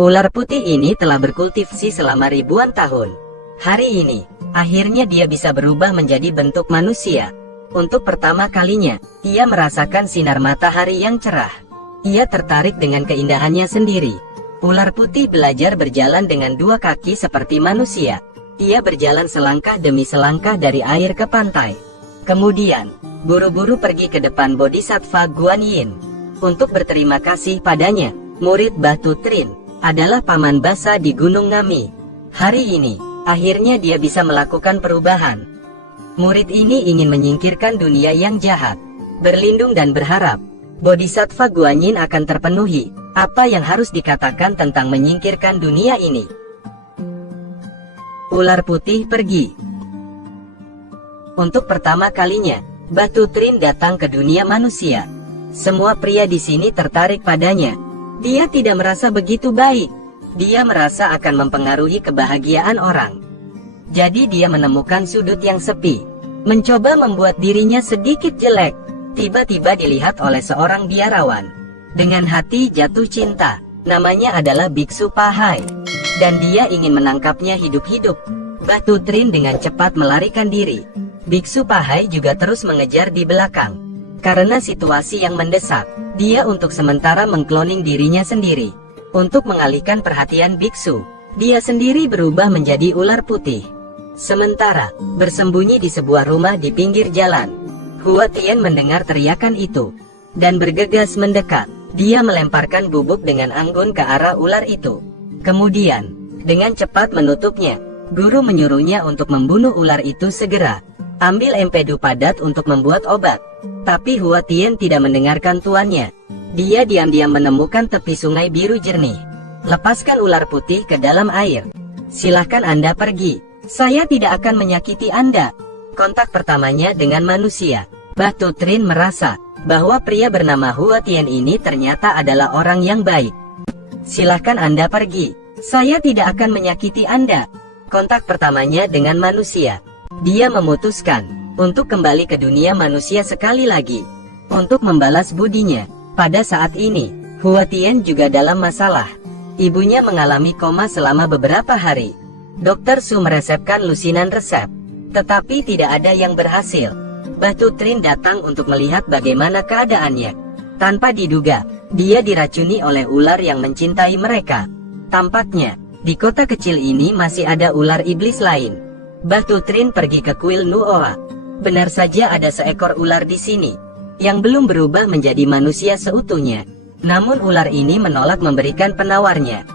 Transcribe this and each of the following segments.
Ular putih ini telah berkultivasi selama ribuan tahun. Hari ini, akhirnya dia bisa berubah menjadi bentuk manusia. Untuk pertama kalinya, ia merasakan sinar matahari yang cerah. Ia tertarik dengan keindahannya sendiri. Ular putih belajar berjalan dengan dua kaki seperti manusia. Ia berjalan selangkah demi selangkah dari air ke pantai. Kemudian, buru-buru pergi ke depan Bodhisattva Guanyin. Untuk berterima kasih padanya, murid Batu Trin adalah paman basa di Gunung Nami. Hari ini, akhirnya dia bisa melakukan perubahan. Murid ini ingin menyingkirkan dunia yang jahat, berlindung dan berharap Bodhisattva Guanyin akan terpenuhi. Apa yang harus dikatakan tentang menyingkirkan dunia ini? Ular putih pergi. Untuk pertama kalinya, Batu Trin datang ke dunia manusia. Semua pria di sini tertarik padanya. Dia tidak merasa begitu baik. Dia merasa akan mempengaruhi kebahagiaan orang. Jadi dia menemukan sudut yang sepi, mencoba membuat dirinya sedikit jelek. Tiba-tiba dilihat oleh seorang biarawan. Dengan hati jatuh cinta, namanya adalah Biksu Pahai. Dan dia ingin menangkapnya hidup-hidup. Batu Trin dengan cepat melarikan diri. Biksu Pahai juga terus mengejar di belakang. Karena situasi yang mendesak, dia untuk sementara mengkloning dirinya sendiri. Untuk mengalihkan perhatian biksu, dia sendiri berubah menjadi ular putih. Sementara, bersembunyi di sebuah rumah di pinggir jalan, Hua Tian mendengar teriakan itu, dan bergegas mendekat. Dia melemparkan bubuk dengan anggun ke arah ular itu. Kemudian, dengan cepat menutupnya. Guru menyuruhnya untuk membunuh ular itu segera. Ambil empedu padat untuk membuat obat. Tapi Hua Tian tidak mendengarkan tuannya. Dia diam-diam menemukan tepi sungai biru jernih. Lepaskan ular putih ke dalam air. Silahkan Anda pergi. Saya tidak akan menyakiti Anda. Kontak pertamanya dengan manusia. Batu Trin merasa bahwa pria bernama Hua Tian ini ternyata adalah orang yang baik. Silahkan Anda pergi. Saya tidak akan menyakiti Anda. Kontak pertamanya dengan manusia. Dia memutuskan untuk kembali ke dunia manusia sekali lagi. Untuk membalas budinya. Pada saat ini, Hua Tian juga dalam masalah. Ibunya mengalami koma selama beberapa hari. Dokter Su meresepkan lusinan resep, tetapi tidak ada yang berhasil. Batu Trin datang untuk melihat bagaimana keadaannya. Tanpa diduga, dia diracuni oleh ular yang mencintai mereka. Tampaknya, di kota kecil ini masih ada ular iblis lain. Batu Trin pergi ke kuil Nuoa. Benar saja ada seekor ular di sini, yang belum berubah menjadi manusia seutuhnya. Namun ular ini menolak memberikan penawarnya.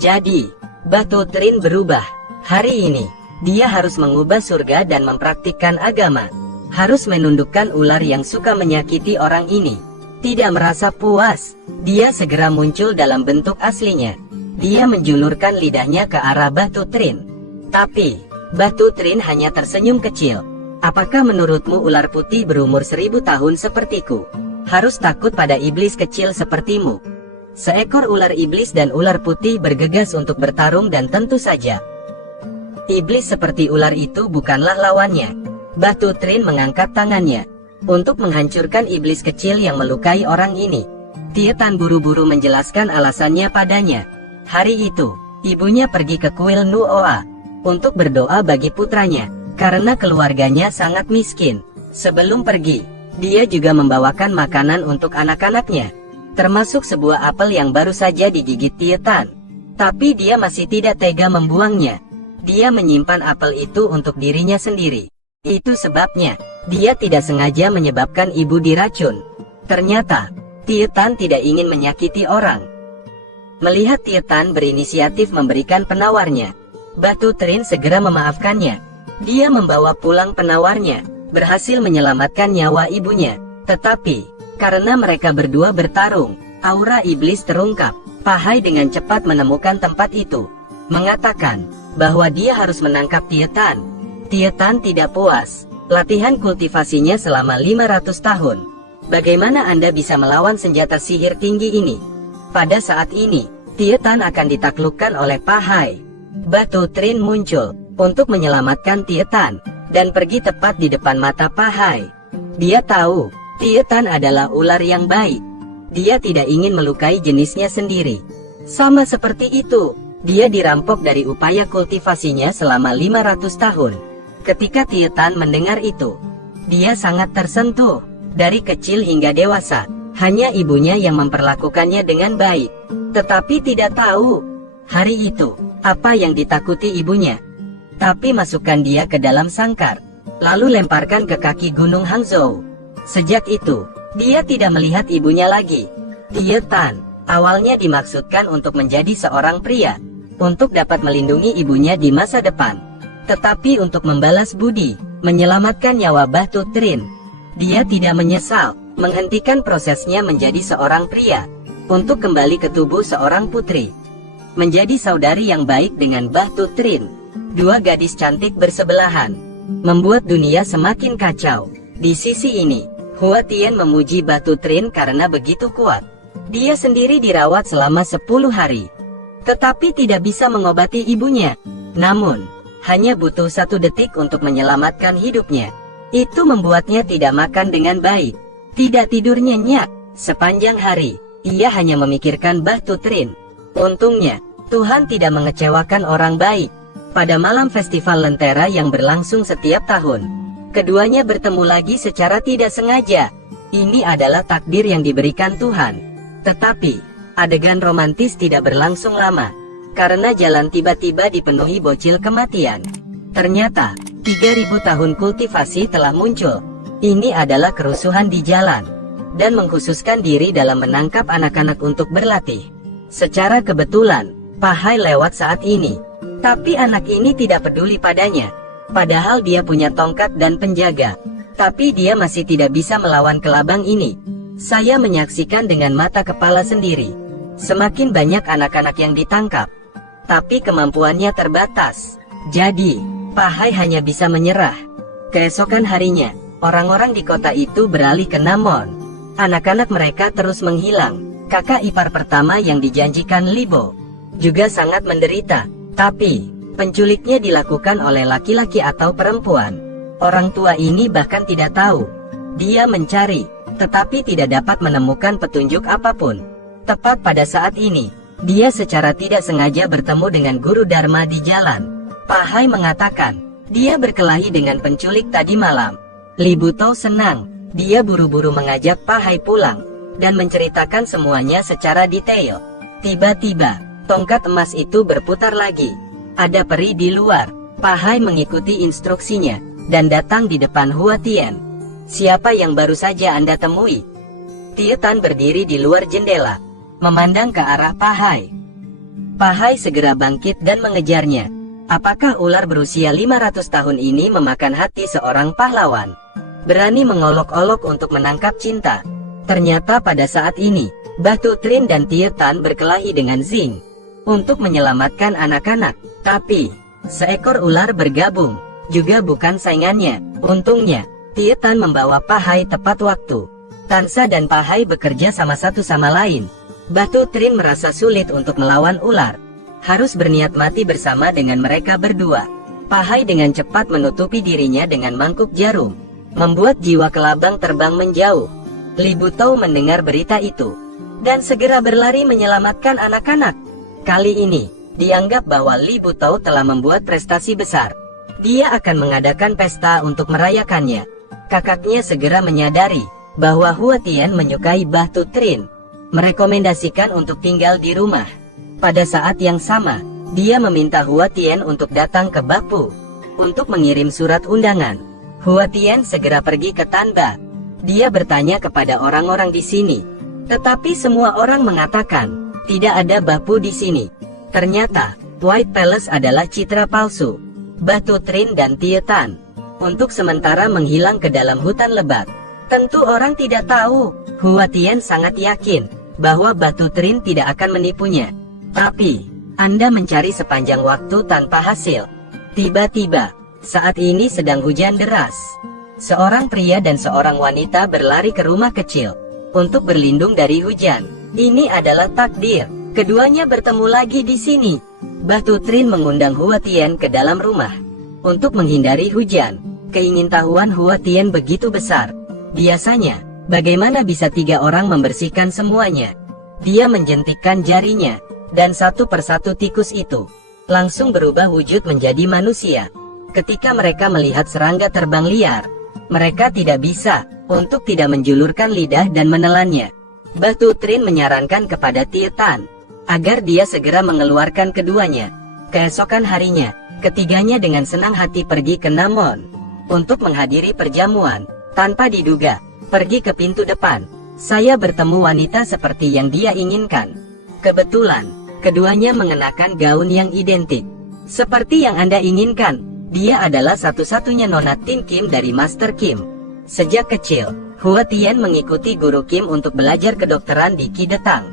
Jadi, Batu Trin berubah. Hari ini, dia harus mengubah surga dan mempraktikkan agama. Harus menundukkan ular yang suka menyakiti orang ini. Tidak merasa puas, dia segera muncul dalam bentuk aslinya. Dia menjulurkan lidahnya ke arah Batu Trin. Tapi, Batu Trin hanya tersenyum kecil. Apakah menurutmu ular putih berumur 1000 tahun sepertiku harus takut pada iblis kecil sepertimu? Seekor ular iblis dan ular putih bergegas untuk bertarung dan tentu saja iblis seperti ular itu bukanlah lawannya. Batu Trin mengangkat tangannya untuk menghancurkan iblis kecil yang melukai orang ini. Tietan buru-buru menjelaskan alasannya padanya. Hari itu, ibunya pergi ke kuil Nuoa untuk berdoa bagi putranya, karena keluarganya sangat miskin. Sebelum pergi, dia juga membawakan makanan untuk anak-anaknya, termasuk sebuah apel yang baru saja digigit Tietan. Tapi dia masih tidak tega membuangnya. Dia menyimpan apel itu untuk dirinya sendiri. Itu sebabnya, dia tidak sengaja menyebabkan ibu diracun. Ternyata, Tietan tidak ingin menyakiti orang. Melihat Tietan berinisiatif memberikan penawarnya, Batu Trin segera memaafkannya. Dia membawa pulang penawarnya, berhasil menyelamatkan nyawa ibunya. Tetapi, karena mereka berdua bertarung, aura iblis terungkap. Pahai dengan cepat menemukan tempat itu, mengatakan bahwa dia harus menangkap Tietan. Tietan tidak puas. Latihan kultivasinya selama 500 tahun. Bagaimana Anda bisa melawan senjata sihir tinggi ini? Pada saat ini, Tietan akan ditaklukkan oleh Pahai. Batu Trin muncul untuk menyelamatkan Tietan, dan pergi tepat di depan mata Pahai. Dia tahu, Tietan adalah ular yang baik. Dia tidak ingin melukai jenisnya sendiri. Sama seperti itu, dia dirampok dari upaya kultivasinya selama 500 tahun. Ketika Tietan mendengar itu, dia sangat tersentuh. Dari kecil hingga dewasa, hanya ibunya yang memperlakukannya dengan baik. Tetapi tidak tahu, hari itu, apa yang ditakuti ibunya. Tapi masukkan dia ke dalam sangkar, lalu lemparkan ke kaki Gunung Hangzhou. Sejak itu, dia tidak melihat ibunya lagi. Tietan awalnya dimaksudkan untuk menjadi seorang pria, untuk dapat melindungi ibunya di masa depan. Tetapi untuk membalas budi, menyelamatkan nyawa Batu Trin, dia tidak menyesal menghentikan prosesnya menjadi seorang pria, untuk kembali ke tubuh seorang putri. Menjadi saudari yang baik dengan Batu Trin, dua gadis cantik bersebelahan, membuat dunia semakin kacau. Di sisi ini, Hua Tian memuji Batu Trin karena begitu kuat. Dia sendiri dirawat selama 10 hari, tetapi tidak bisa mengobati ibunya. Namun, hanya butuh 1 detik untuk menyelamatkan hidupnya. Itu membuatnya tidak makan dengan baik, tidak tidur nyenyak. Sepanjang hari, ia hanya memikirkan Batu Trin. Untungnya, Tuhan tidak mengecewakan orang baik. Pada malam festival Lentera yang berlangsung setiap tahun, keduanya bertemu lagi secara tidak sengaja. Ini adalah takdir yang diberikan Tuhan. Tetapi, adegan romantis tidak berlangsung lama, karena jalan tiba-tiba dipenuhi bocil kematian. Ternyata, 3000 tahun kultivasi telah muncul. Ini adalah kerusuhan di jalan, dan mengkhususkan diri dalam menangkap anak-anak untuk berlatih. Secara kebetulan, Pahai lewat saat ini. Tapi anak ini tidak peduli padanya. Padahal dia punya tongkat dan penjaga. Tapi dia masih tidak bisa melawan kelabang ini. Saya menyaksikan dengan mata kepala sendiri. Semakin banyak anak-anak yang ditangkap, tapi kemampuannya terbatas. Jadi, Pahai hanya bisa menyerah. Keesokan harinya, orang-orang di kota itu beralih ke Namon. Anak-anak mereka terus menghilang. Kakak ipar pertama yang dijanjikan Libo juga sangat menderita. Tapi, penculiknya dilakukan oleh laki-laki atau perempuan. Orang tua ini bahkan tidak tahu. Dia mencari, tetapi tidak dapat menemukan petunjuk apapun. Tepat pada saat ini, dia secara tidak sengaja bertemu dengan guru Dharma di jalan. Pahai mengatakan, dia berkelahi dengan penculik tadi malam. Li Butou senang, dia buru-buru mengajak Pahai pulang, dan menceritakan semuanya secara detail. Tiba-tiba, tongkat emas itu berputar lagi. Ada peri di luar. Pahai mengikuti instruksinya, dan datang di depan Hua Tian. Siapa yang baru saja Anda temui? Tietan berdiri di luar jendela, memandang ke arah Pahai. Pahai segera bangkit dan mengejarnya. Apakah ular berusia 500 tahun ini memakan hati seorang pahlawan? Berani mengolok-olok untuk menangkap cinta. Ternyata pada saat ini, Batu Trin dan Tietan berkelahi dengan Zing untuk menyelamatkan anak-anak. Tapi, seekor ular bergabung, juga bukan saingannya. Untungnya, Tietan membawa Pahai tepat waktu. Tansa dan Pahai bekerja sama satu sama lain. Batu Trin merasa sulit untuk melawan ular. Harus berniat mati bersama dengan mereka berdua. Pahai dengan cepat menutupi dirinya dengan mangkuk jarum, membuat jiwa kelabang terbang menjauh. Li Butou mendengar berita itu, dan segera berlari menyelamatkan anak-anak. Kali ini, dianggap bahwa Li Butou telah membuat prestasi besar. Dia akan mengadakan pesta untuk merayakannya. Kakaknya segera menyadari bahwa Hua Tian menyukai Batu Trin, merekomendasikan untuk tinggal di rumah. Pada saat yang sama, dia meminta Hua Tian untuk datang ke Bapu untuk mengirim surat undangan. Hua Tian segera pergi ke Tanba. Dia bertanya kepada orang-orang di sini, tetapi semua orang mengatakan tidak ada Bapu di sini. Ternyata, White Palace adalah citra palsu. Batu Trin dan Tietan untuk sementara menghilang ke dalam hutan lebat. Tentu orang tidak tahu. Hua Tian sangat yakin bahwa Batu Trin tidak akan menipunya. Tapi, Anda mencari sepanjang waktu tanpa hasil. Tiba-tiba, saat ini sedang hujan deras. Seorang pria dan seorang wanita berlari ke rumah kecil untuk berlindung dari hujan. Ini adalah takdir. Keduanya bertemu lagi di sini. Batu Trin mengundang Hua Tian ke dalam rumah untuk menghindari hujan. Keingintahuan Hua Tian begitu besar. Biasanya, bagaimana bisa 3 orang membersihkan semuanya? Dia menjentikkan jarinya. dan satu persatu tikus itu langsung berubah wujud menjadi manusia. Ketika mereka melihat serangga terbang liar, mereka tidak bisa untuk tidak menjulurkan lidah dan menelannya. Mbah Tutrin menyarankan kepada Tietan agar dia segera mengeluarkan keduanya. Keesokan harinya, ketiganya dengan senang hati pergi ke Namon untuk menghadiri perjamuan. Tanpa diduga, pergi ke pintu depan, saya bertemu wanita seperti yang dia inginkan. Kebetulan, keduanya mengenakan gaun yang identik. Seperti yang Anda inginkan, dia adalah satu-satunya nona Tin Kim dari Master Kim. Sejak kecil, Hua Tian mengikuti guru Kim untuk belajar kedokteran di Kidetang.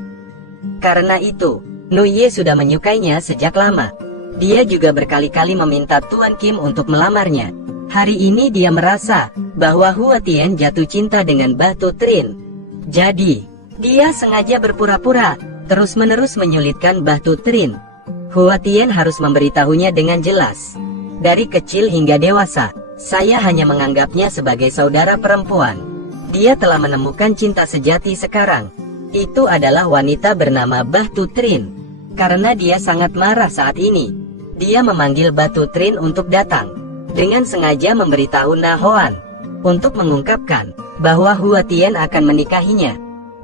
Karena itu, Nuye sudah menyukainya sejak lama. Dia juga berkali-kali meminta Tuan Kim untuk melamarnya. Hari ini dia merasa bahwa Hua Tian jatuh cinta dengan Mbah Tutrin. Jadi, dia sengaja berpura-pura terus-menerus menyulitkan Mbah Tutrin. Hua Tian harus memberitahunya dengan jelas. Dari kecil hingga dewasa, saya hanya menganggapnya sebagai saudara perempuan. Dia telah menemukan cinta sejati sekarang. Itu adalah wanita bernama Mbah Tutrin. Karena dia sangat marah saat ini, dia memanggil Mbah Tutrin untuk datang. Dengan sengaja memberitahu Na Hoan untuk mengungkapkan bahwa Hua Tian akan menikahinya.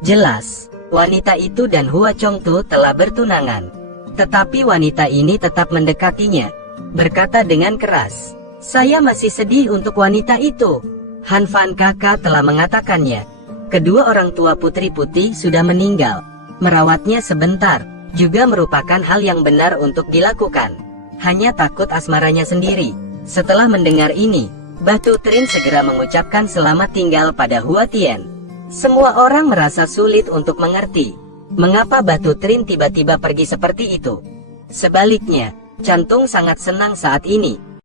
Jelas, wanita itu dan Hua Chongtu telah bertunangan. Tetapi wanita ini tetap mendekatinya, berkata dengan keras, "Saya masih sedih untuk wanita itu." Han Fan kakak telah mengatakannya. Kedua orang tua putri putih sudah meninggal. Merawatnya sebentar juga merupakan hal yang benar untuk dilakukan. Hanya takut asmaranya sendiri. Setelah mendengar ini, Mbah Tutrin segera mengucapkan selamat tinggal pada Hua Tian. Semua orang merasa sulit untuk mengerti mengapa Mbah Tutrin tiba-tiba pergi seperti itu. Sebaliknya, Cantung sangat senang saat ini.